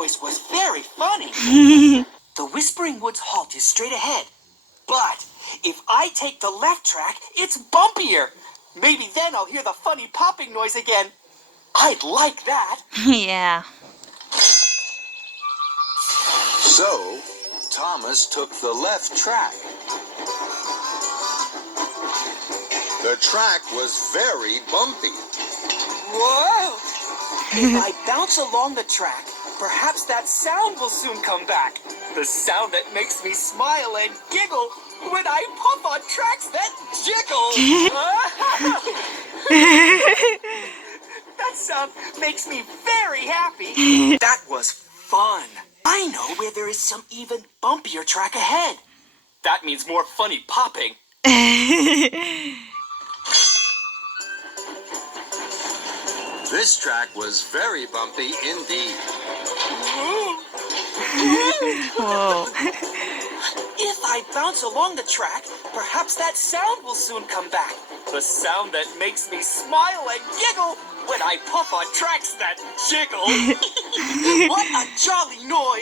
noise was very funny. The Whispering Woods halt is straight ahead. But if I take the left track, it's bumpier. Maybe then I'll hear the funny popping noise again. I'd like that. Yeah. So, Thomas took the left track. The track was very bumpy. Whoa! If I bounce along the track, perhaps that sound will soon come back. The sound that makes me smile and giggle when I puff on tracks that jiggle. That sound makes me very happy. That was fun. I know where there is some even bumpier track ahead. That means more funny popping. This track was very bumpy indeed. Whoa. If I bounce along the track, perhaps that sound will soon come back. The sound that makes me smile and giggle when I puff on tracks that jiggle. What a jolly noise!